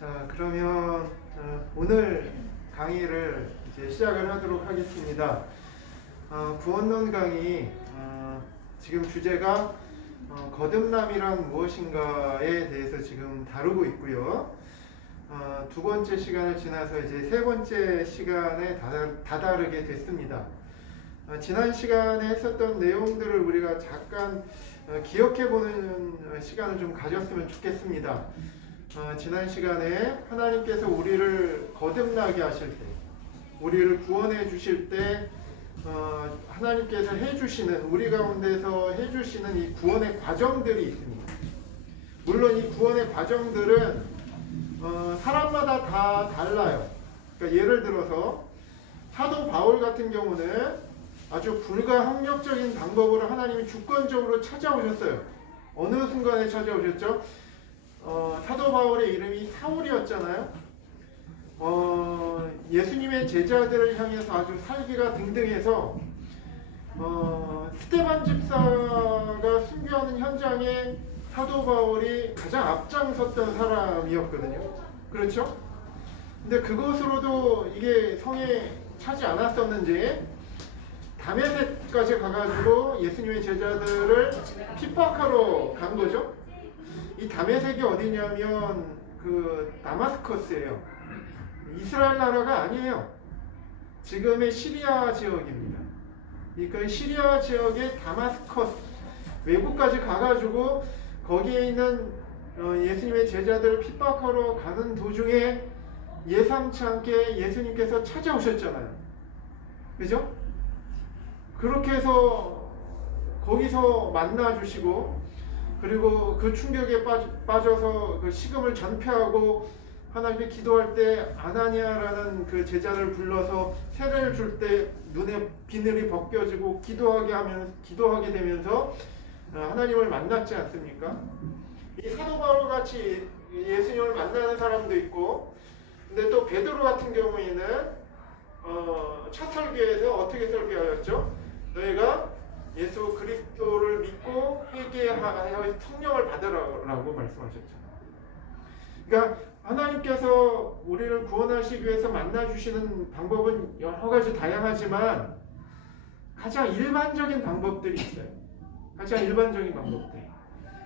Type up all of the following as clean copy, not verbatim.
자, 그러면 오늘 강의를 이제 시작을 하도록 하겠습니다. 구원론 강의, 지금 주제가 거듭남이란 무엇인가에 대해서 지금 다루고 있고요. 두 번째 시간을 지나서 이제 세 번째 시간에 다다르게 됐습니다. 지난 시간에 했었던 내용들을 우리가 잠깐 기억해보는 시간을 좀 가졌으면 좋겠습니다. 지난 시간에 하나님께서 우리를 거듭나게 하실 때, 우리를 구원해 주실 때 하나님께서 해주시는, 우리 가운데서 해주시는 이 구원의 과정들이 있습니다. 물론 이 구원의 과정들은 사람마다 다 달라요. 그러니까 예를 들어서 사도 바울 같은 경우는 아주 불가항력적인 방법으로 하나님이 주권적으로 찾아오셨어요. 어느 순간에 찾아오셨죠? 사도 바울의 이름이 사울이었잖아요. 예수님의 제자들을 향해서 아주 살기가 등등해서 스데반 집사가 순교하는 현장에 사도 바울이 가장 앞장섰던 사람이었거든요. 그렇죠? 근데 그것으로도 이게 성에 차지 않았었는지 다메섹까지 가가지고 예수님의 제자들을 핍박하러 간 거죠. 이 다메섹이 어디냐면 그 다마스커스예요. 이스라엘 나라가 아니에요. 지금의 시리아 지역입니다. 그러니까 시리아 지역의 다마스커스 외국까지 가가지고 거기에 있는 예수님의 제자들을 핍박하러 가는 도중에 예상치 않게 예수님께서 찾아오셨잖아요. 그죠? 그렇게 해서 거기서 만나주시고, 그리고 그 충격에 빠져서 그 식음을 전폐하고 하나님께 기도할 때 아나니아라는 그 제자를 불러서 세례를 줄 때 눈에 비늘이 벗겨지고 기도하게 되면서 하나님을 만났지 않습니까? 이 사도 바울 같이 예수님을 만나는 사람도 있고, 근데 또 베드로 같은 경우에는 첫 설교에서 어떻게 설교하였죠? 너희가 예수 그리스도를 믿고 회개하여 성령을 받으라고 말씀하셨잖아요. 그러니까 하나님께서 우리를 구원하시기 위해서 만나주시는 방법은 여러 가지 다양하지만 가장 일반적인 방법들이 있어요. 가장 일반적인 방법들.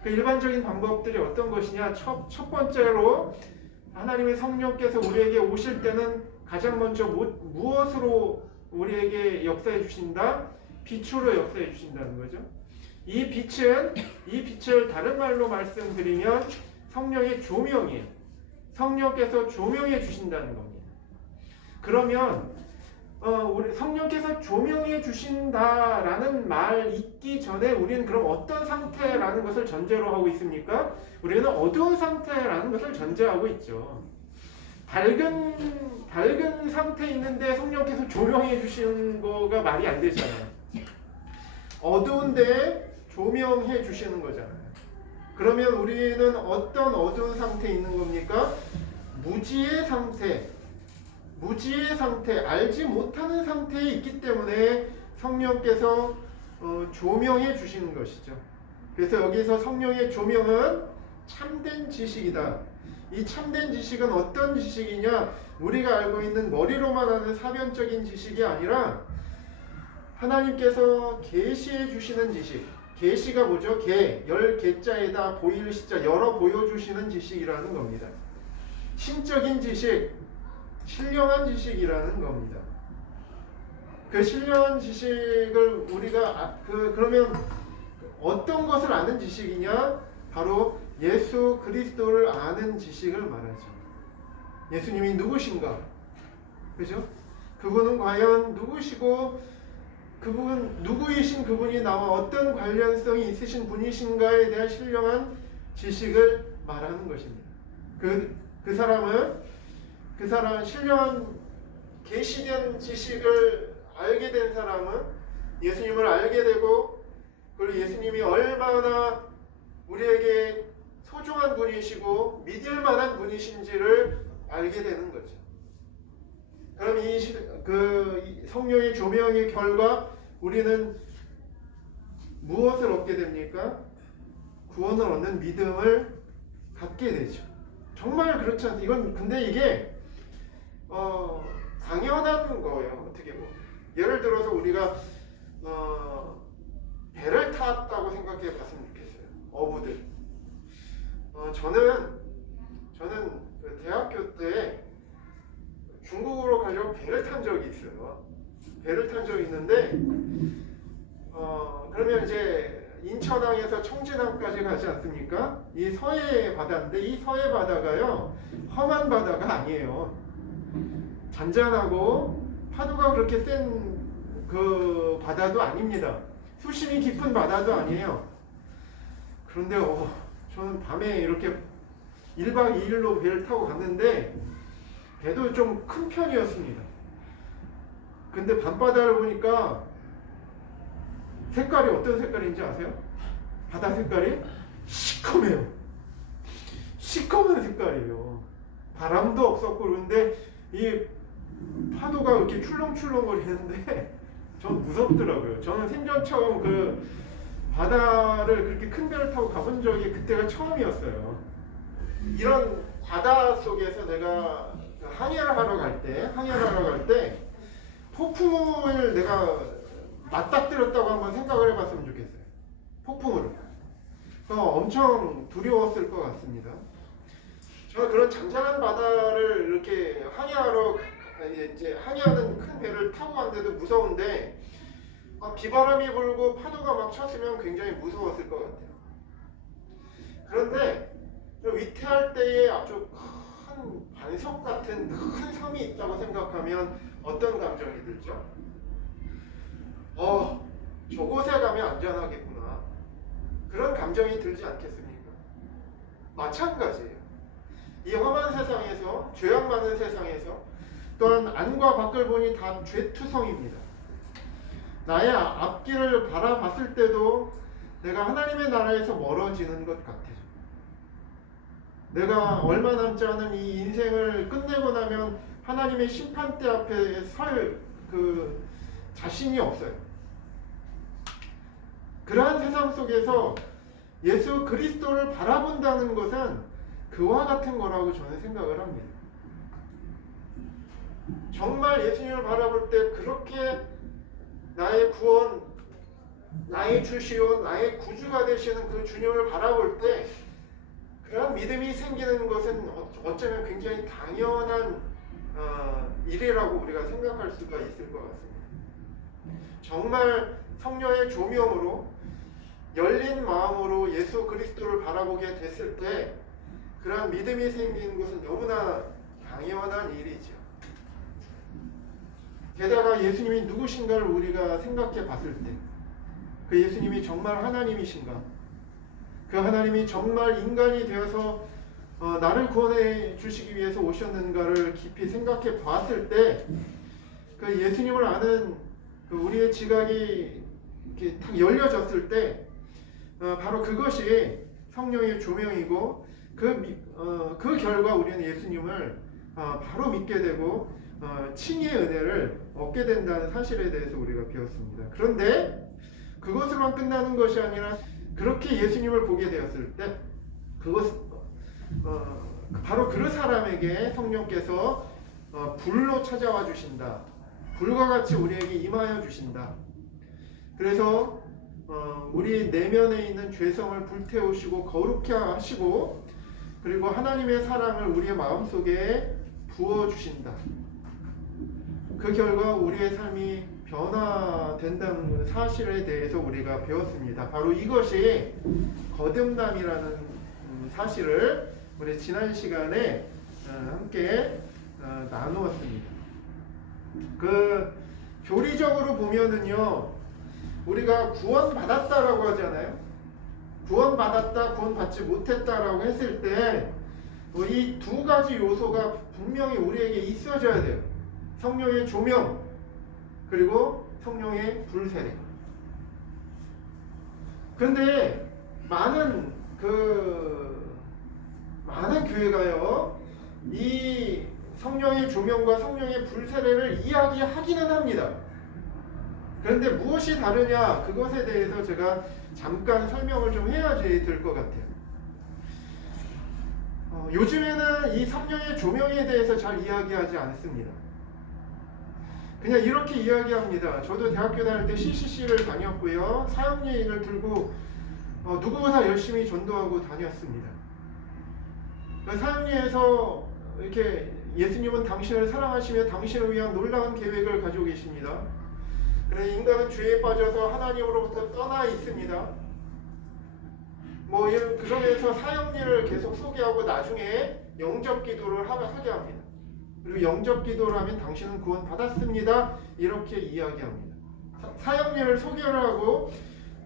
그 일반적인 방법들이 어떤 것이냐? 첫 번째로 하나님의 성령께서 우리에게 오실 때는 가장 먼저 무엇으로 우리에게 역사해 주신다? 빛으로 역사해 주신다는 거죠. 이 빛을 다른 말로 말씀드리면 성령의 조명이에요. 성령께서 조명해 주신다는 겁니다. 그러면 우리 성령께서 조명해 주신다라는 말 있기 전에 우리는 그럼 어떤 상태라는 것을 전제로 하고 있습니까? 우리는 어두운 상태라는 것을 전제하고 있죠. 밝은 상태에 있는데 성령께서 조명해 주시는 거가 말이 안 되잖아요. 어두운데 조명해 주시는 거잖아요. 그러면 우리는 어떤 어두운 상태에 있는 겁니까? 무지의 상태, 알지 못하는 상태에 있기 때문에 성령께서 조명해 주시는 것이죠. 그래서 여기서 성령의 조명은 참된 지식이다. 이 참된 지식은 어떤 지식이냐? 우리가 알고 있는 머리로만 아는 사변적인 지식이 아니라 하나님께서 계시해 주시는 지식. 계시가 뭐죠? 열 개자에다 보일 시자, 열어 보여주시는 지식이라는 겁니다. 신적인 지식, 신령한 지식이라는 겁니다. 그 신령한 지식을 우리가 그러면 어떤 것을 아는 지식이냐? 바로 예수 그리스도를 아는 지식을 말하죠. 예수님이 누구신가? 그죠? 그분은 과연 누구시고 그분 누구이신 그분이 나와 어떤 관련성이 있으신 분이신가에 대한 신령한 지식을 말하는 것입니다. 그 사람은 신령한 계시된 지식을 알게 된 사람은 예수님을 알게 되고, 그리고 예수님이 얼마나 우리에게 소중한 분이시고 믿을 만한 분이신지를 알게 되는 거죠. 그럼 이 성령의 조명의 결과 우리는 무엇을 얻게 됩니까? 구원을 얻는 믿음을 갖게 되죠. 정말 그렇지 않습니까? 이건 근데 이게 당연한 거예요. 어떻게 보면. 예를 들어서 우리가 배를 탔다고 생각해 봤으면 좋겠어요. 어부들. 저는 그 대학교 때 중국으로 가려고 배를 탄 적이 있어요. 배를 탄 적이 있는데 그러면 이제 인천항에서 청진항까지 가지 않습니까? 이 서해 바다인데 이 서해 바다가요 험한 바다가 아니에요. 잔잔하고 파도가 그렇게 센 그 바다도 아닙니다. 수심이 깊은 바다도 아니에요. 그런데 저는 밤에 이렇게 1박 2일로 배를 타고 갔는데 배도 좀 큰 편이었습니다. 근데 밤바다를 보니까 색깔이 어떤 색깔인지 아세요? 바다 색깔이 시커매요. 시커먼 색깔이에요. 바람도 없었고 그런데 이 파도가 이렇게 출렁출렁 거리는데 전 무섭더라고요. 저는 생전 처음 그 바다를 그렇게 큰 배를 타고 가본 적이 그때가 처음이었어요. 이런 바다 속에서 내가 항해를 하러 갈 때 폭풍을 내가 맞닥뜨렸다고 한번 생각을 해봤으면 좋겠어요. 폭풍으로. 엄청 두려웠을 것 같습니다. 저는 그런 잔잔한 바다를 이렇게 항해하는 큰 배를 타고 갔는데도 무서운데 비바람이 불고 파도가 막 쳤으면 굉장히 무서웠을 것 같아요. 그런데 위태할 때에 아주 큰 반석 같은 큰 섬이 있다고 생각하면 어떤 감정이 들죠? 저곳에 가면 안전하겠구나. 그런 감정이 들지 않겠습니까? 마찬가지예요. 이 험한 세상에서, 죄악 많은 세상에서 또한 안과 밖을 보니 다 죄투성입니다. 나의 앞길을 바라봤을 때도 내가 하나님의 나라에서 멀어지는 것 같아요. 내가 얼마 남지 않은 이 인생을 끝내고 나면 하나님의 심판대 앞에 설 그 자신이 없어요. 그러한 세상 속에서 예수 그리스도를 바라본다는 것은 그와 같은 거라고 저는 생각을 합니다. 정말 예수님을 바라볼 때 그렇게 나의 구원, 나의 주시오, 나의 구주가 되시는 그 주님을 바라볼 때 그런 믿음이 생기는 것은 어쩌면 굉장히 당연한 일이라고 우리가 생각할 수가 있을 것 같습니다. 정말 성령의 조명으로 열린 마음으로 예수 그리스도를 바라보게 됐을 때 그런 믿음이 생기는 것은 너무나 당연한 일이죠. 게다가 예수님이 누구신가를 우리가 생각해 봤을 때 그 예수님이 정말 하나님이신가, 그 하나님이 정말 인간이 되어서 나를 구원해 주시기 위해서 오셨는가를 깊이 생각해 봤을 때 그 예수님을 아는 그 우리의 지각이 이렇게 탁 열려졌을 때 바로 그것이 성령의 조명이고 그 결과 우리는 예수님을 바로 믿게 되고 칭의의 은혜를 얻게 된다는 사실에 대해서 우리가 배웠습니다. 그런데 그것으로만 끝나는 것이 아니라 그렇게 예수님을 보게 되었을 때 바로 그 사람에게 성령께서 불로 찾아와 주신다. 불과 같이 우리에게 임하여 주신다. 그래서 우리 내면에 있는 죄성을 불태우시고 거룩케 하시고 그리고 하나님의 사랑을 우리의 마음속에 부어주신다. 그 결과 우리의 삶이 변화된다는 사실에 대해서 우리가 배웠습니다. 바로 이것이 거듭남이라는 사실을 우리 지난 시간에 함께 나누었습니다. 그 교리적으로 보면은요, 우리가 구원받았다라고 하잖아요. 구원받았다, 구원받지 못했다라고 했을 때 이 두 가지 요소가 분명히 우리에게 있어져야 돼요. 성령의 조명 그리고 성령의 불세례. 그런데 많은 교회가요, 이 성령의 조명과 성령의 불세례를 이야기하기는 합니다. 그런데 무엇이 다르냐, 그것에 대해서 제가 잠깐 설명을 좀 해야지 될 것 같아요. 요즘에는 이 성령의 조명에 대해서 잘 이야기하지 않습니다. 그냥 이렇게 이야기합니다. 저도 대학교 다닐 때 CCC를 다녔고요. 사형리를 들고 누구보다 열심히 전도하고 다녔습니다. 사형리에서 이렇게 예수님은 당신을 사랑하시며 당신을 위한 놀라운 계획을 가지고 계십니다. 그런데 인간은 죄에 빠져서 하나님으로부터 떠나 있습니다. 그러면서 사형리를 계속 소개하고 나중에 영접 기도를 하게 합니다. 그리고 영접 기도를 하면 당신은 구원 받았습니다. 이렇게 이야기합니다. 사형리를 소개를 하고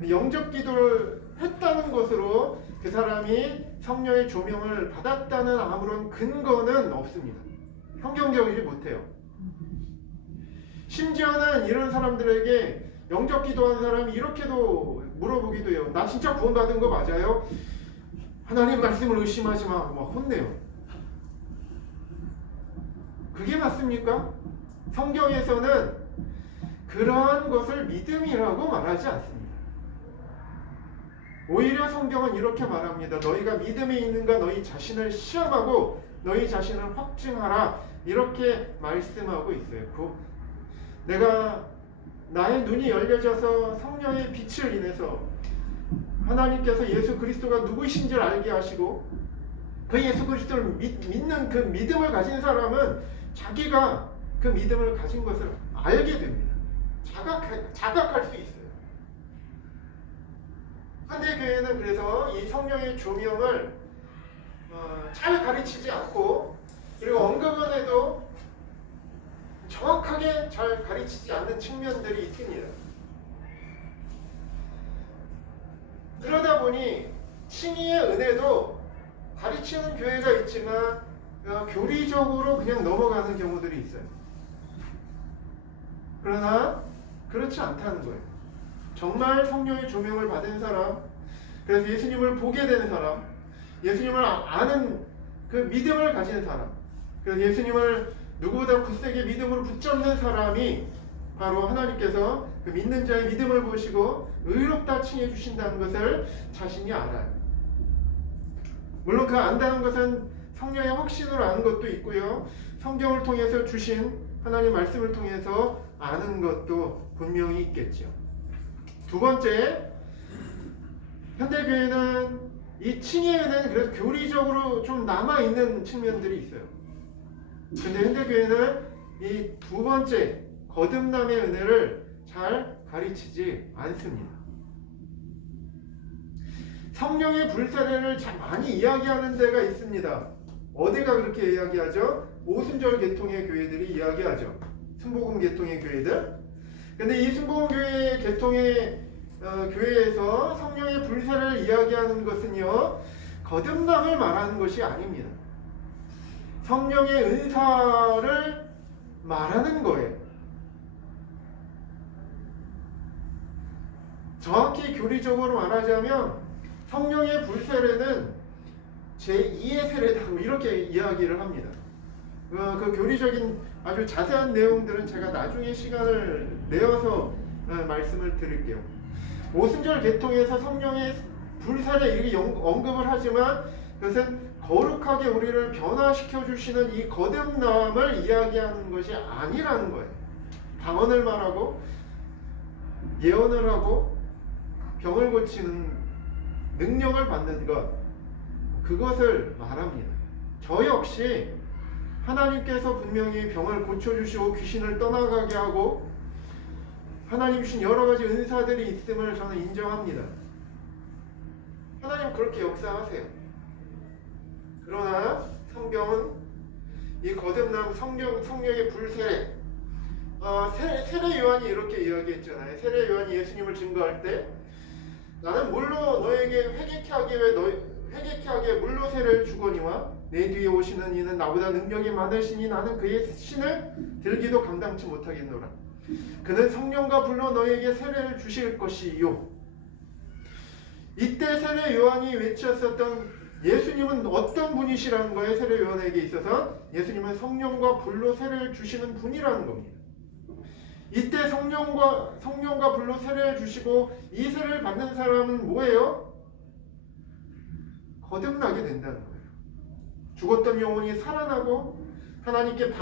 영접 기도를 했다는 것으로 그 사람이 성령의 조명을 받았다는 아무런 근거는 없습니다. 성경적이지 못해요. 심지어는 이런 사람들에게 영접 기도하는 사람이 이렇게도 물어보기도 해요. 나 진짜 구원받은 거 맞아요? 하나님 말씀을 의심하지 마. 막 혼내요. 그게 맞습니까? 성경에서는 그러한 것을 믿음이라고 말하지 않습니다. 오히려 성경은 이렇게 말합니다. 너희가 믿음에 있는가 너희 자신을 시험하고 너희 자신을 확증하라. 이렇게 말씀하고 있어요. 내가 나의 눈이 열려져서 성령의 빛을 인해서 하나님께서 예수 그리스도가 누구이신지를 알게 하시고 그 예수 그리스도를 믿는 그 믿음을 가진 사람은 자기가 그 믿음을 가진 것을 알게 됩니다. 자각할 수 있어요. 현대교회는 그래서 이 성령의 조명을 잘 가르치지 않고 그리고 언급은 해도 정확하게 잘 가르치지 않는 측면들이 있습니다. 그러다 보니 칭의의 은혜도 가르치는 교회가 있지만 교리적으로 그냥 넘어가는 경우들이 있어요. 그러나 그렇지 않다는 거예요. 정말 성령의 조명을 받은 사람, 그래서 예수님을 보게 된 사람, 예수님을 아는 그 믿음을 가진 사람, 그래서 예수님을 누구보다 굳세게 믿음으로 붙잡는 사람이 바로 하나님께서 그 믿는 자의 믿음을 보시고 의롭다 칭해 주신다는 것을 자신이 알아요. 물론 그 안다는 것은 성령의 확신으로 아는 것도 있고요. 성경을 통해서 주신 하나님 말씀을 통해서 아는 것도 분명히 있겠죠. 두 번째, 현대교회는 이 칭의의 은혜는 그래서 교리적으로 좀 남아있는 측면들이 있어요. 근데 현대교회는 이 두 번째, 거듭남의 은혜를 잘 가르치지 않습니다. 성령의 불사례를 참 많이 이야기하는 데가 있습니다. 어디가 그렇게 이야기하죠? 오순절 계통의 교회들이 이야기하죠. 순복음 계통의 교회들. 근데 이 순복음 교회 계통의 교회에서 성령의 불사례를 이야기하는 것은요, 거듭남을 말하는 것이 아닙니다. 성령의 은사를 말하는 거예요. 정확히 교리적으로 말하자면 성령의 불세례는 제2의 세례다 이렇게 이야기를 합니다. 그 교리적인 아주 자세한 내용들은 제가 나중에 시간을 내어서 말씀을 드릴게요. 오순절 계통에서 성령의 불사례 이렇게 언급을 하지만 그것은 거룩하게 우리를 변화시켜 주시는 이 거듭남을 이야기하는 것이 아니라는 거예요. 방언을 말하고 예언을 하고 병을 고치는 능력을 받는 것, 그것을 말합니다. 저 역시 하나님께서 분명히 병을 고쳐주시고 귀신을 떠나가게 하고 하나님 주신 여러 가지 은사들이 있음을 저는 인정합니다. 하나님 그렇게 역사하세요. 그러나 성경은 이 거듭남 성령의 불세례, 세례 요한이 이렇게 이야기했잖아요. 세례 요한이 예수님을 증거할 때 나는 물로 너에게 회개케 하기 위해 물로 세례를 주거니와 내 뒤에 오시는 이는 나보다 능력이 많으시니 나는 그의 신을 들기도 감당치 못하겠노라. 그는 성령과 불로 너에게 세례를 주실 것이요. 이때 세례 요한이 외쳤었던 예수님은 어떤 분이시라는 거예요. 세례 요한에게 있어서 예수님은 성령과 불로 세례를 주시는 분이라는 겁니다. 이때 성령과 불로 세례를 주시고 이 세례를 받는 사람은 뭐예요? 거듭나게 된다는 거예요. 죽었던 영혼이 살아나고 하나님께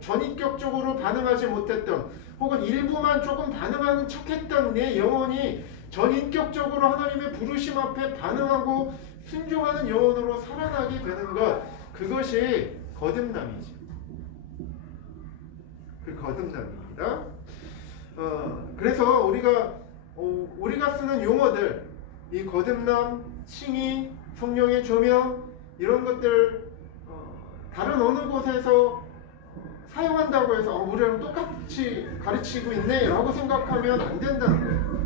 전인격적으로 반응하지 못했던 혹은 일부만 조금 반응하는 척했던 내 영혼이 전인격적으로 하나님의 부르심 앞에 반응하고 순종하는 영혼으로 살아나게 되는 것, 그것이 거듭남이죠. 그 거듭남입니다. 그래서 우리가 쓰는 용어들, 이 거듭남, 칭의, 성령의 조명, 이런 것들 다른 어느 곳에서 사용한다고 해서 우리랑 똑같이 가르치고 있네 라고 생각하면 안 된다는 거예요.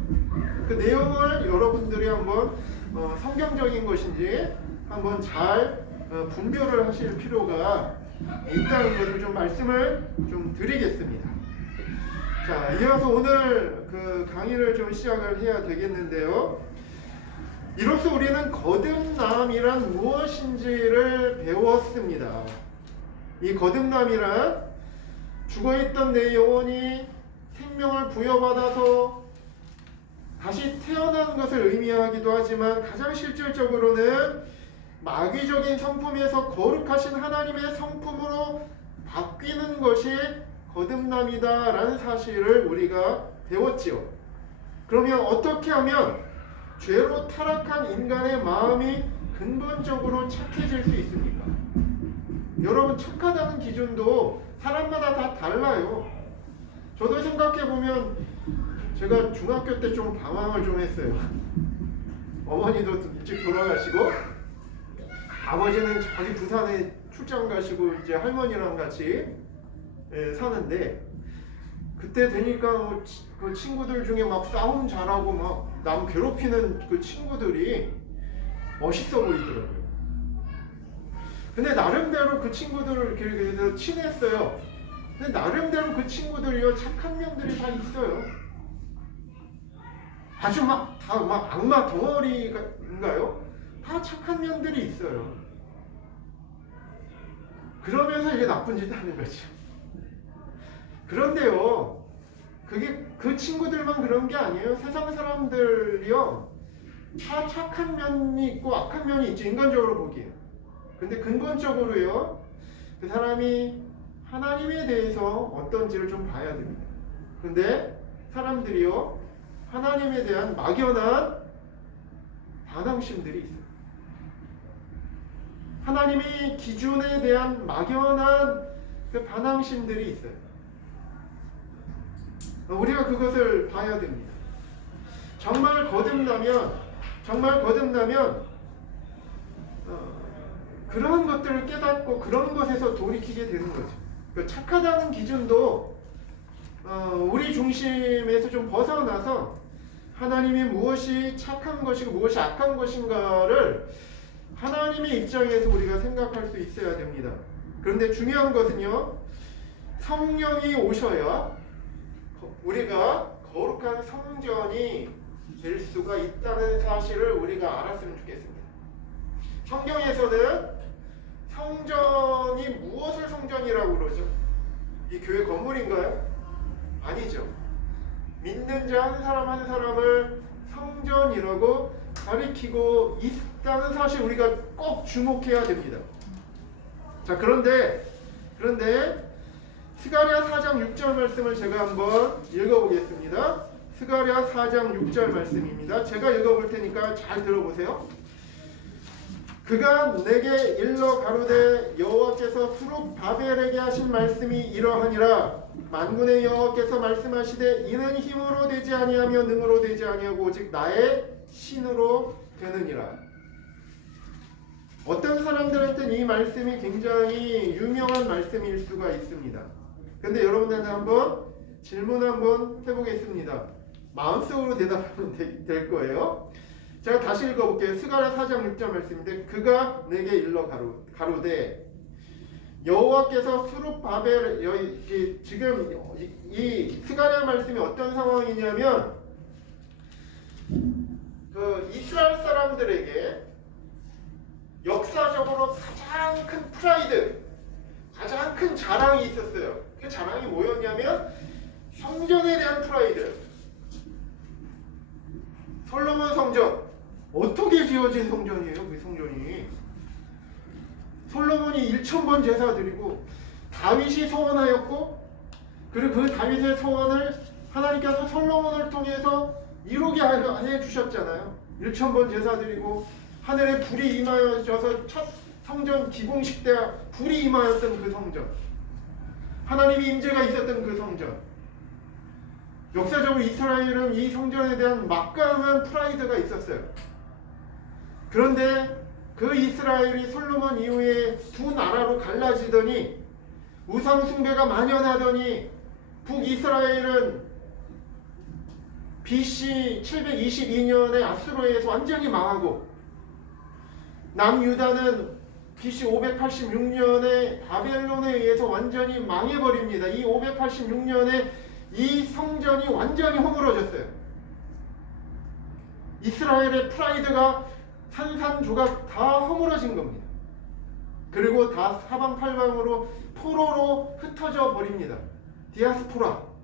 그 내용을 여러분들이 한번 성경적인 것인지 한번 잘 분별을 하실 필요가 있다는 것을 좀 말씀을 좀 드리겠습니다. 자, 이어서 오늘 그 강의를 좀 시작을 해야 되겠는데요. 이로써 우리는 거듭남이란 무엇인지를 배웠습니다. 이 거듭남이란 죽어있던 내 영혼이 생명을 부여받아서 다시 태어난 것을 의미하기도 하지만 가장 실질적으로는 마귀적인 성품에서 거룩하신 하나님의 성품으로 바뀌는 것이 거듭남이다 라는 사실을 우리가 배웠지요. 그러면 어떻게 하면 죄로 타락한 인간의 마음이 근본적으로 착해질 수 있습니까? 여러분, 착하다는 기준도 사람마다 다 달라요. 저도 생각해보면 제가 중학교 때 좀 방황을 좀 했어요. 어머니도 일찍 돌아가시고 아버지는 저기 부산에 출장 가시고 이제 할머니랑 같이 사는데, 그때 되니까 그 친구들 중에 막 싸움 잘하고 막 남 괴롭히는 그 친구들이 멋있어 보이더라고요. 근데 나름대로 그 친구들을 이렇게 친했어요. 근데 나름대로 그 친구들이요, 착한 면들이 다 있어요. 아주 다 악마 덩어리인가요? 다 착한 면들이 있어요. 그러면서 이게 나쁜 짓 하는 거죠. 그런데요, 그게 그 친구들만 그런 게 아니에요. 세상 사람들이요, 다 착한 면이 있고 악한 면이 있죠, 인간적으로 보기에. 근데 근본적으로요, 그 사람이 하나님에 대해서 어떤지를 좀 봐야 됩니다. 근데 사람들이요, 하나님에 대한 막연한 반항심들이 있어요. 하나님의 기준에 대한 막연한 그 반항심들이 있어요. 우리가 그것을 봐야 됩니다. 정말 거듭나면 그런 것들을 깨닫고 그런 것에서 돌이키게 되는 거죠. 그 착하다는 기준도 우리 중심에서 좀 벗어나서 하나님이 무엇이 착한 것이고 무엇이 악한 것인가를 하나님의 입장에서 우리가 생각할 수 있어야 됩니다. 그런데 중요한 것은요, 성령이 오셔야 우리가 거룩한 성전이 될 수가 있다는 사실을 우리가 알았으면 좋겠습니다. 성경에서는 성전이 무엇을 성전이라고 그러죠? 이 교회 건물인가요? 아니죠. 믿는 자 한 사람 한 사람을 성전이라고 가리키고 있다는 사실 우리가 꼭 주목해야 됩니다. 자, 그런데 스가랴 4장 6절 말씀을 제가 한번 읽어보겠습니다. 스가랴 4장 6절 말씀입니다. 제가 읽어볼 테니까 잘 들어보세요. 그가 내게 일러 가로되 여호와께서 수룹 바벨에게 하신 말씀이 이러하니라. 만군의 여호와께서 말씀하시되 이는 힘으로 되지 아니하며 능으로 되지 아니하고 오직 나의 신으로 되느니라. 어떤 사람들한테는 이 말씀이 굉장히 유명한 말씀일 수가 있습니다. 근데 여러분들한테 한번 질문 한번 해보겠습니다. 마음속으로 대답하면 될 거예요. 제가 다시 읽어볼게요. 스가랴 4장 6절 말씀인데, 그가 내게 일러 가로되 여호와께서 수룹 바벨, 지금 이 스가랴 말씀이 어떤 상황이냐면, 그 이스라엘 사람들에게 역사적으로 가장 큰 프라이드, 가장 큰 자랑이 있었어요. 그 자랑이 뭐였냐면 성전에 대한 프라이드. 솔로몬 성전, 어떻게 지어진 성전이에요? 그 성전이 솔로몬이 1000번 제사 드리고 다윗이 소원하였고, 그리고 그 다윗의 소원을 하나님께서 솔로몬을 통해서 이루게 해 주셨잖아요. 1000번 제사 드리고 하늘에 불이 임하여져서 첫 성전 기공식 때 불이 임하였던 그 성전, 하나님의 임재가 있었던 그 성전. 역사적으로 이스라엘은 이 성전에 대한 막강한 프라이드가 있었어요. 그런데 그 이스라엘이 솔로몬 이후에 두 나라로 갈라지더니 우상 숭배가 만연하더니 북이스라엘은 BC 722년에 아수르에 의해서 완전히 망하고, 남유다는 BC 586년에 바벨론에 의해서 완전히 망해버립니다. 이 586년에 이 성전이 완전히 허물어졌어요. 이스라엘의 프라이드가 산산조각 다 허물어진 겁니다. 그리고 다 사방팔방으로 포로로 흩어져 버립니다. 디아스포라.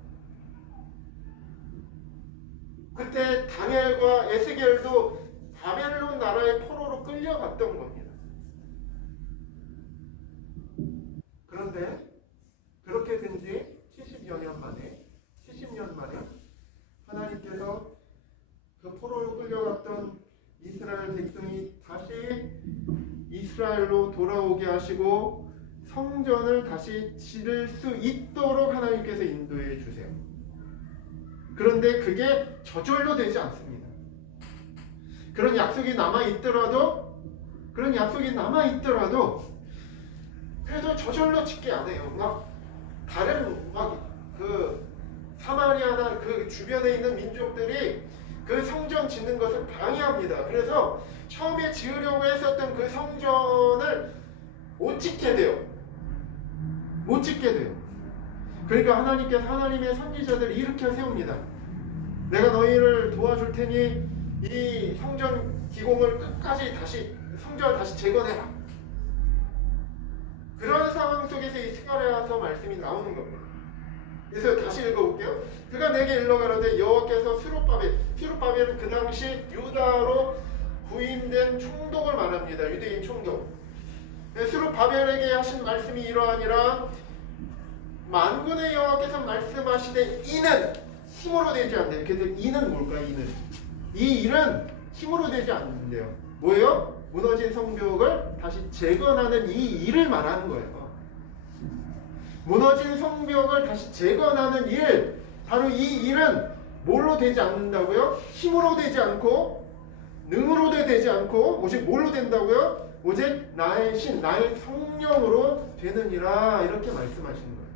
그때 다니엘과 에스겔도 바벨론 나라의 포로로 끌려갔던 겁니다. 그런데 그렇게 된 지 70년 만에 하나님께서 그 포로로 끌려갔던 이스라엘 백성이 다시 이스라엘로 돌아오게 하시고 성전을 다시 지을 수 있도록 하나님께서 인도해 주세요. 그런데 그게 저절로 되지 않습니다. 그런 약속이 남아 있더라도 그래도 저절로 짓게 안 해요. 다른 그 사마리아나 그 주변에 있는 민족들이 그 성전 짓는 것을 방해합니다. 그래서 처음에 지으려고 했었던 그 성전을 못 짓게 돼요. 그러니까 하나님께서 하나님의 선지자들을 일으켜 세웁니다. 내가 너희를 도와줄 테니 이 성전 기공을 끝까지 성전을 다시 재건해라. 그런 상황 속에서 이 스가랴서 말씀이 나오는 겁니다. 그래서 다시 읽어볼게요. 그가 내게 일러가라되 여호와께서 스룹바벨은 그 당시 유다로 부임된 총독을 말합니다. 유대인 총독. 스룹바벨에게 하신 말씀이 이러하니라. 만군의 여호와께서 말씀하시되 이는 힘으로 되지 않는데요. 근데 이는 뭘까요? 이 일은 힘으로 되지 않는데요. 뭐예요? 무너진 성벽을 다시 재건하는 이 일을 말하는 거예요. 무너진 성벽을 다시 재건하는 일, 바로 이 일은 뭘로 되지 않는다고요? 힘으로 되지 않고 능으로도 되지 않고 오직 뭘로 된다고요? 오직 나의 신, 나의 성령으로 되느니라, 이렇게 말씀하시는 거예요.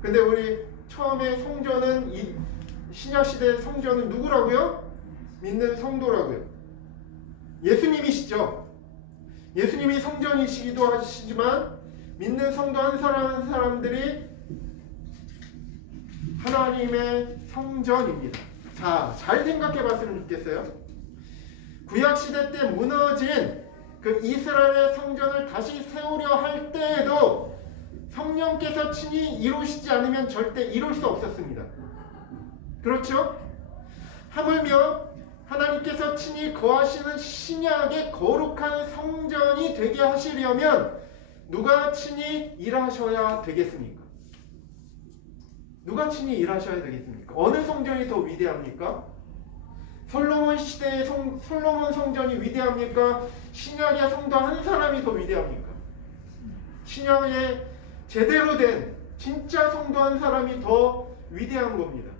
근데 우리 처음에 성전은 신약시대 성전은 누구라고요? 믿는 성도라고요. 예수님이시죠. 예수님이 성전이시기도 하시지만 믿는 성도 한 사람들이 하나님의 성전입니다. 자, 잘 생각해 봤으면 좋겠어요. 구약시대 때 무너진 그 이스라엘의 성전을 다시 세우려 할 때에도 성령께서 친히 이루시지 않으면 절대 이룰 수 없었습니다. 그렇죠? 하물며 하나님께서 친히 거하시는 신약의 거룩한 성전이 되게 하시려면 누가 친히 일하셔야 되겠습니까? 누가 친히 일하셔야 되겠습니까? 어느 성전이 더 위대합니까? 솔로몬 시대의 솔로몬 성전이 위대합니까? 신약의 성도 한 사람이 더 위대합니까? 신약의 제대로 된 진짜 성도 한 사람이 더 위대한 겁니다.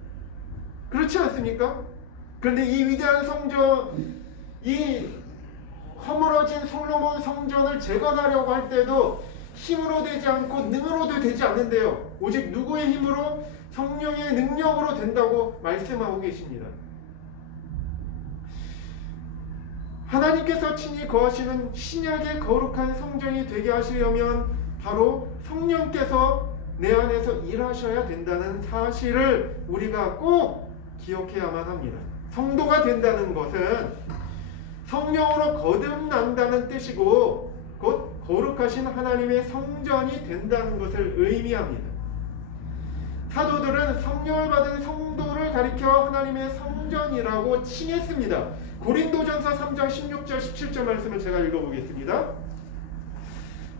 그렇지 않습니까? 그런데 이 위대한 성전, 이 허물어진 솔로몬 성전을 재건하려고 할 때도 힘으로 되지 않고 능으로도 되지 않는데요. 오직 누구의 힘으로? 성령의 능력으로 된다고 말씀하고 계십니다. 하나님께서 친히 거하시는 신약의 거룩한 성전이 되게 하시려면 바로 성령께서 내 안에서 일하셔야 된다는 사실을 우리가 꼭 기억해야만 합니다. 성도가 된다는 것은 성령으로 거듭난다는 뜻이고 곧 거룩하신 하나님의 성전이 된다는 것을 의미합니다. 사도들은 성령을 받은 성도를 가리켜 하나님의 성전이라고 칭했습니다. 고린도전서 3장 16절 17절 말씀을 제가 읽어보겠습니다.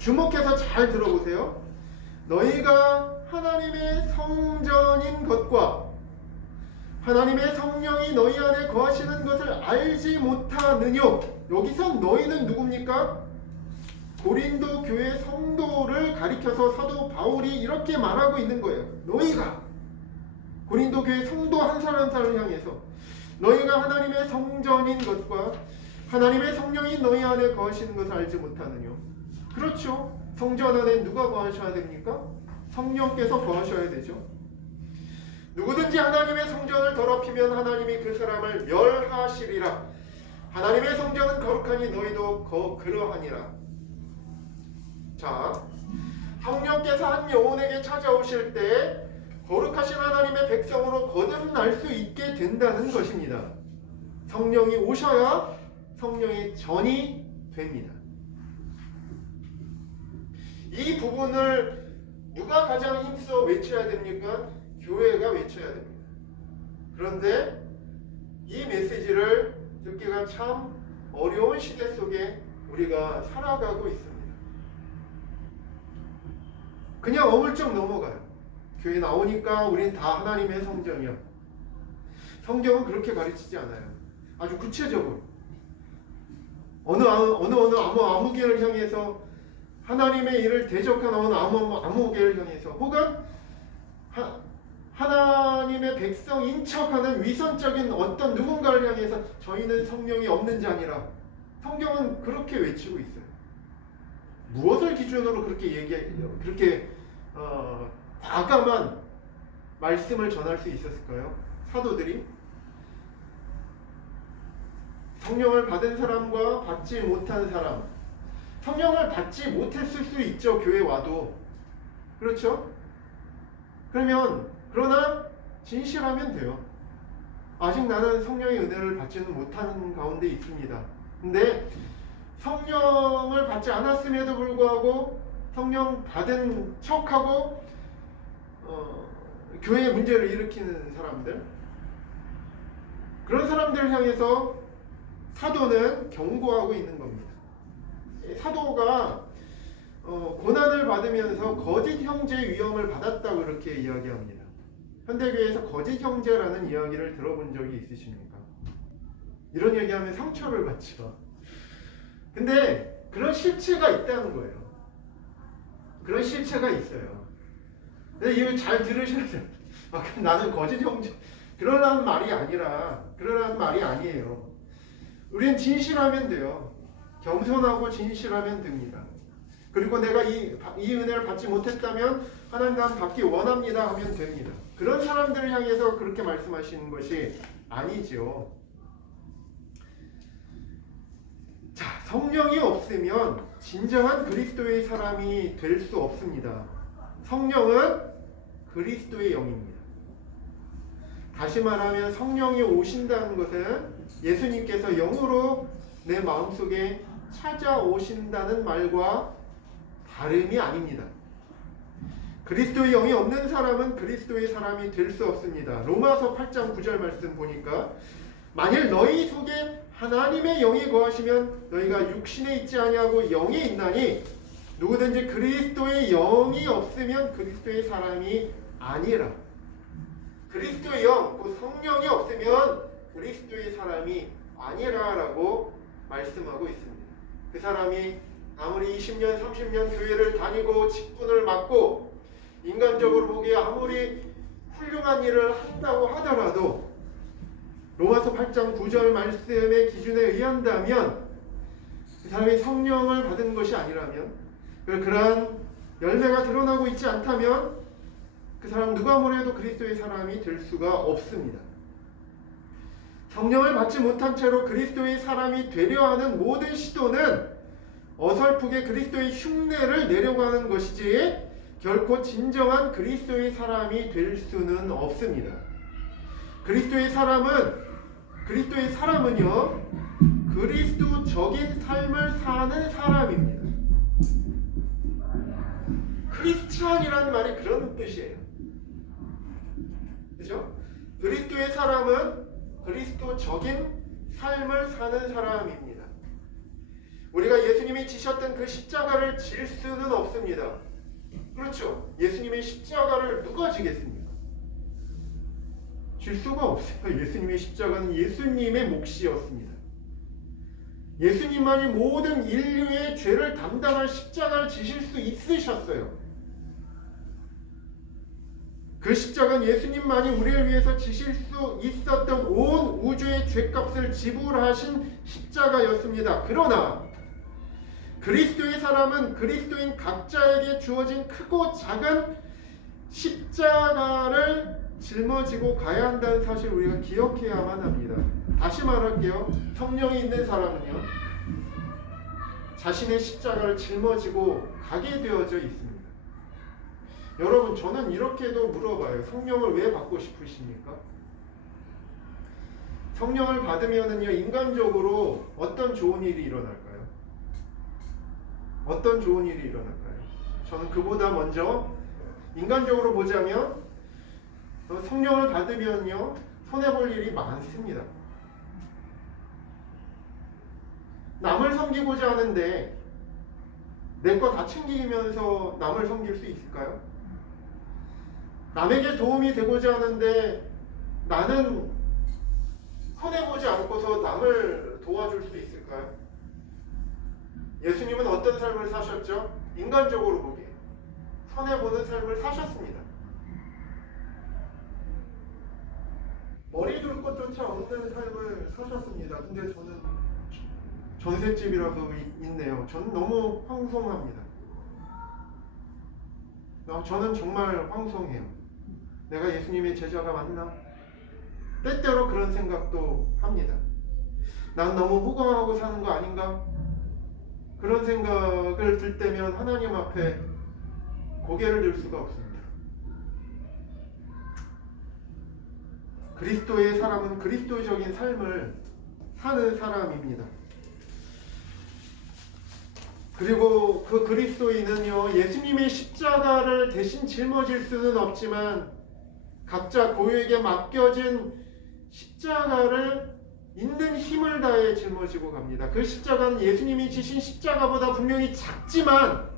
주목해서 잘 들어보세요. 너희가 하나님의 성전인 것과 하나님의 성령이 너희 안에 거하시는 것을 알지 못하느뇨. 여기서 너희는 누굽니까? 고린도 교회 성도를 가리켜서 사도 바울이 이렇게 말하고 있는 거예요. 너희가 고린도 교회 성도 한 사람 한 사람을 향해서 너희가 하나님의 성전인 것과 하나님의 성령이 너희 안에 거하시는 것을 알지 못하느뇨. 그렇죠. 성전 안에 누가 거하셔야 됩니까? 성령께서 거하셔야 되죠. 누구든지 하나님의 성전을 더럽히면 하나님이 그 사람을 멸하시리라. 하나님의 성전은 거룩하니 너희도 그러하니라. 자, 성령께서 한 영혼에게 찾아오실 때 거룩하신 하나님의 백성으로 거듭날 수 있게 된다는 것입니다. 성령이 오셔야 성령의 전이 됩니다. 이 부분을 누가 가장 힘써 외쳐야 됩니까? 교회가 외쳐야 됩니다. 그런데 이 메시지를 듣기가 참 어려운 시대 속에 우리가 살아가고 있습니다. 그냥 어물쩍 넘어가요. 교회 나오니까 우린 다 하나님의 성전이야. 성경은 그렇게 가르치지 않아요. 아주 구체적으로 어느 아무개를 향해서 하나님의 일을 대적한 어느 아무개를 향해서 혹은 하나님의 백성인 척하는 위선적인 어떤 누군가를 향해서 저희는 성령이 없는 자니라. 성경은 그렇게 외치고 있어요. 무엇을 기준으로 그렇게 과감한 말씀을 전할 수 있었을까요? 사도들이 성령을 받은 사람과 받지 못한 사람, 성령을 받지 못했을 수 있죠. 교회 와도. 그렇죠? 그러나 진실하면 돼요. 아직 나는 성령의 은혜를 받지는 못하는 가운데 있습니다. 근데 성령을 받지 않았음에도 불구하고 성령 받은 척하고 교회에 문제를 일으키는 사람들, 그런 사람들을 향해서 사도는 경고하고 있는 겁니다. 사도가 고난을 받으면서 거짓 형제의 위험을 받았다고 이렇게 이야기합니다. 현대교회에서 거짓 형제라는 이야기를 들어본 적이 있으십니까? 이런 얘기하면 상처를 받죠. 근데 그런 실체가 있다는 거예요. 그런 실체가 있어요. 근데 이거 잘 들으셔야 돼요. 나는 거짓 형제, 그러라는 말이 아니에요. 우린 진실하면 돼요. 겸손하고 진실하면 됩니다. 그리고 내가 이 은혜를 받지 못했다면 하나님 난 받기 원합니다 하면 됩니다. 그런 사람들을 향해서 그렇게 말씀하시는 것이 아니죠. 자, 성령이 없으면 진정한 그리스도의 사람이 될 수 없습니다. 성령은 그리스도의 영입니다. 다시 말하면 성령이 오신다는 것은 예수님께서 영으로 내 마음속에 찾아오신다는 말과 다름이 아닙니다. 그리스도의 영이 없는 사람은 그리스도의 사람이 될 수 없습니다. 로마서 8장 9절 말씀 보니까 만일 너희 속에 하나님의 영이 거하시면 너희가 육신에 있지 아니하고 영에 있나니 누구든지 그리스도의 영이 없으면 그리스도의 사람이 아니라. 그리스도의 영, 그 성령이 없으면 그리스도의 사람이 아니라라고 말씀하고 있습니다. 그 사람이 아무리 20년, 30년 교회를 다니고 직분을 맡고 인간적으로 보기에 아무리 훌륭한 일을 한다고 하더라도 로마서 8장 9절 말씀의 기준에 의한다면 그 사람이 성령을 받은 것이 아니라면, 그러한 열매가 드러나고 있지 않다면 그 사람 누가 뭐래도 그리스도의 사람이 될 수가 없습니다. 성령을 받지 못한 채로 그리스도의 사람이 되려 하는 모든 시도는 어설프게 그리스도의 흉내를 내려고 하는 것이지 결코 진정한 그리스도의 사람이 될 수는 없습니다. 그리스도의 사람은요, 그리스도적인 삶을 사는 사람입니다. 크리스찬이라는 말이 그런 뜻이에요. 그렇죠? 그리스도의 사람은 그리스도적인 삶을 사는 사람입니다. 우리가 예수님이 지셨던 그 십자가를 질 수는 없습니다. 그렇죠? 예수님의 십자가를 누가 지겠습니까? 질 수가 없어요. 예수님의 십자가는 예수님의 몫이었습니다. 예수님만이 모든 인류의 죄를 담당할 십자가를 지실 수 있으셨어요. 그 십자가는 예수님만이 우리를 위해서 지실 수 있었던 온 우주의 죄값을 지불하신 십자가였습니다. 그러나 그리스도의 사람은 그리스도인 각자에게 주어진 크고 작은 십자가를 짊어지고 가야 한다는 사실을 우리가 기억해야만 합니다. 다시 말할게요. 성령이 있는 사람은요, 자신의 십자가를 짊어지고 가게 되어져 있습니다. 여러분, 저는 이렇게도 물어봐요. 성령을 왜 받고 싶으십니까? 성령을 받으면은요, 인간적으로 어떤 좋은 일이 일어날까요? 어떤 좋은 일이 일어날까요? 저는 그보다 먼저 인간적으로 보자면 성령을 받으면요, 손해볼 일이 많습니다. 남을 섬기고자 하는데 내 거 다 챙기면서 남을 섬길 수 있을까요? 남에게 도움이 되고자 하는데 나는 손해보지 않고서 남을 도와줄 수 있을까요? 예수님은 어떤 삶을 사셨죠? 인간적으로 보기에 손해보는 삶을 사셨습니다. 머리 둘 것조차 없는 삶을 사셨습니다. 근데 저는 전셋집이라서 있네요. 저는 너무 황송합니다. 저는 정말 황송해요. 내가 예수님의 제자가 맞나? 때때로 그런 생각도 합니다. 난 너무 호강하고 사는 거 아닌가? 그런 생각을 들 때면 하나님 앞에 고개를 들 수가 없습니다. 그리스도의 사람은 그리스도적인 삶을 사는 사람입니다. 그리고 그 그리스도인은요, 예수님의 십자가를 대신 짊어질 수는 없지만 각자 고유에게 맡겨진 십자가를 있는 힘을 다해 짊어지고 갑니다. 그 십자가는 예수님이 지신 십자가보다 분명히 작지만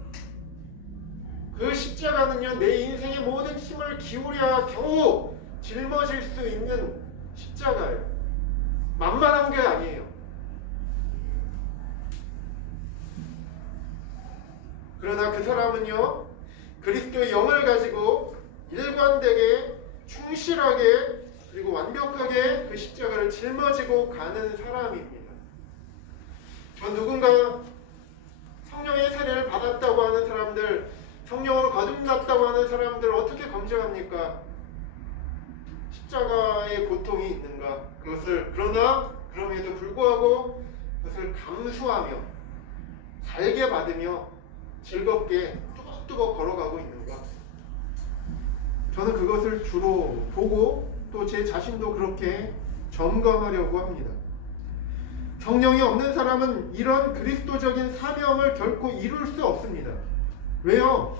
그 십자가는요, 내 인생의 모든 힘을 기울여야 겨우 짊어질 수 있는 십자가예요. 만만한 게 아니에요. 그러나 그 사람은요, 그리스도의 영을 가지고 일관되게 충실하게 그리고 완벽하게 그 십자가를 짊어지고 가는 사람입니다. 전 누군가 성령의 세례를 받았다고 하는 사람들, 성령으로 거듭났다고 하는 사람들을 어떻게 검증합니까? 십자가의 고통이 있는가? 그러나 그럼에도 불구하고 그것을 감수하며 달게 받으며 즐겁게 뚜벅뚜벅 걸어가고 있는가? 저는 그것을 주로 보고 또 제 자신도 그렇게 점검하려고 합니다. 성령이 없는 사람은 이런 그리스도적인 사명을 결코 이룰 수 없습니다. 왜요?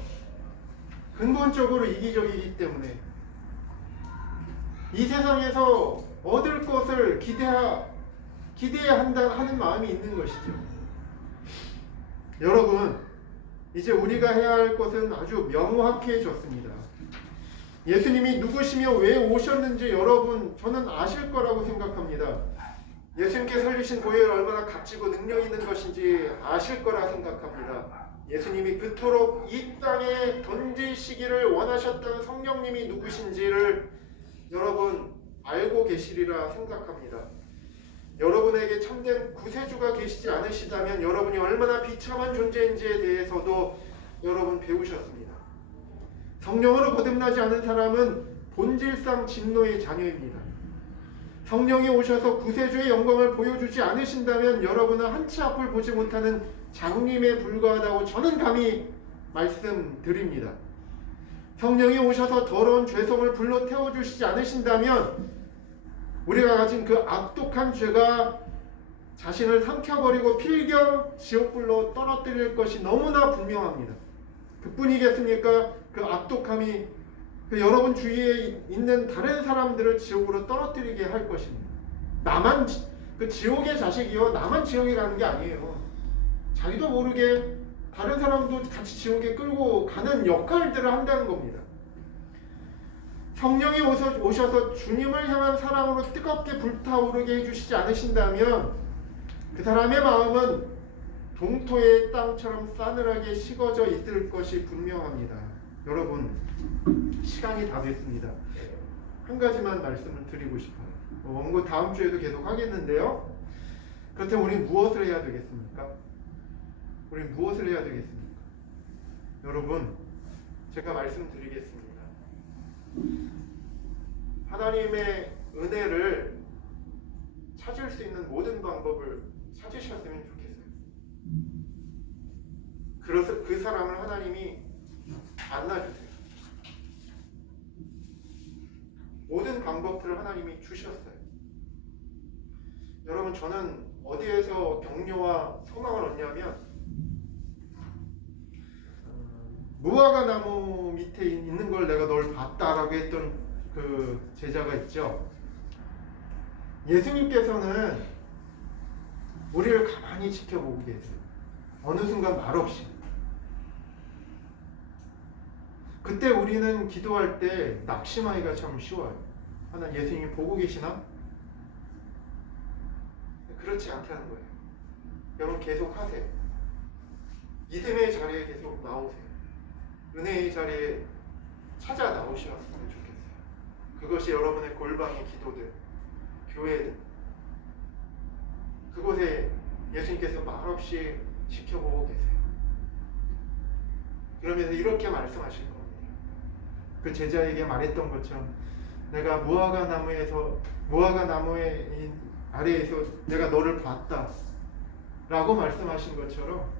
근본적으로 이기적이기 때문에. 이 세상에서 얻을 것을 기대해야 한다는 마음이 있는 것이죠. 여러분, 이제 우리가 해야 할 것은 아주 명확해졌습니다. 예수님이 누구시며 왜 오셨는지 여러분, 저는 아실 거라고 생각합니다. 예수님께 살리신 보혈이 얼마나 값지고 능력 있는 것인지 아실 거라 생각합니다. 예수님이 그토록 이 땅에 던지시기를 원하셨던 성령님이 누구신지를 여러분 알고 계시리라 생각합니다. 여러분에게 참된 구세주가 계시지 않으시다면 여러분이 얼마나 비참한 존재인지에 대해서도 여러분 배우셨습니다. 성령으로 거듭나지 않은 사람은 본질상 진노의 자녀입니다. 성령이 오셔서 구세주의 영광을 보여주지 않으신다면 여러분은 한치 앞을 보지 못하는 장님에 불과하다고 저는 감히 말씀드립니다. 성령이 오셔서 더러운 죄성을 불러 태워주시지 않으신다면 우리가 가진 그 악독한 죄가 자신을 삼켜버리고 필경 지옥불로 떨어뜨릴 것이 너무나 분명합니다. 그뿐이겠습니까? 그 악독함이 여러분 주위에 있는 다른 사람들을 지옥으로 떨어뜨리게 할 것입니다. 나만 그 지옥의 자식이요, 나만 지옥에 가는 게 아니에요. 자기도 모르게 다른 사람도 같이 지옥에 끌고 가는 역할들을 한다는 겁니다. 성령이 오셔서 주님을 향한 사랑으로 뜨겁게 불타오르게 해주시지 않으신다면 그 사람의 마음은 동토의 땅처럼 싸늘하게 식어져 있을 것이 분명합니다. 여러분, 시간이 다 됐습니다. 한 가지만 말씀을 드리고 싶어요. 원고 다음 주에도 계속 하겠는데요. 그렇다면 우리는 무엇을 해야 되겠습니까? 우리는 무엇을 해야 되겠습니까? 여러분, 제가 말씀드리겠습니다. 하나님의 은혜를 찾을 수 있는 모든 방법을 찾으셨으면 좋겠어요. 그래서 그 사람을 하나님이 만나주세요. 모든 방법들을 하나님이 주셨어요. 여러분, 저는 어디에서 격려와 소망을 얻냐면 무화과 나무 밑에 있는 걸 내가 널 봤다라고 했던 그 제자가 있죠. 예수님께서는 우리를 가만히 지켜보고 계세요. 어느 순간 말없이. 그때 우리는 기도할 때 낙심하기가 참 쉬워요. 하나님, 예수님이 보고 계시나? 그렇지 않다는 거예요. 여러분, 계속 하세요. 믿음의 자리에 계속 나오세요. 은혜의 자리에 찾아 나오셨으면 좋겠어요. 그것이 여러분의 골방의 기도들, 교회들, 그곳에 예수님께서 말없이 지켜보고 계세요. 그러면서 이렇게 말씀하실 겁니다. 그 제자에게 말했던 것처럼 내가 무화과 나무의 아래에서 내가 너를 봤다 라고 말씀하신 것처럼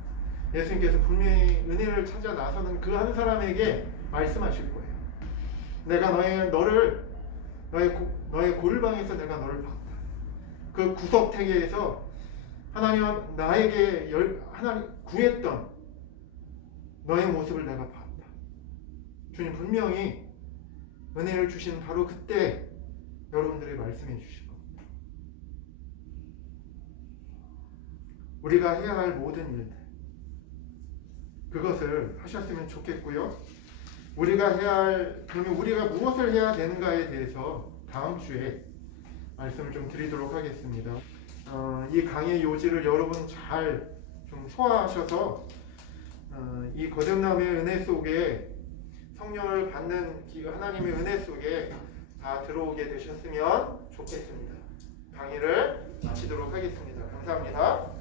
예수님께서 분명히 은혜를 찾아 나서는 그 한 사람에게 말씀하실 거예요. 내가 너의 골방에서 내가 너를 봤다. 그 구석탱이에서 하나님 나에게 하나님 구했던 너의 모습을 내가 봤다. 주님 분명히 은혜를 주신 바로 그때 여러분들이 말씀해 주실 겁니다. 우리가 해야 할 모든 일들, 그것을 하셨으면 좋겠고요. 그러면 우리가 무엇을 해야 되는가에 대해서 다음 주에 말씀을 좀 드리도록 하겠습니다. 이 강의 요지를 여러분 잘 좀 소화하셔서 이 거듭남의 은혜 속에 성령을 받는 하나님의 은혜 속에 다 들어오게 되셨으면 좋겠습니다. 강의를 마치도록 하겠습니다. 감사합니다.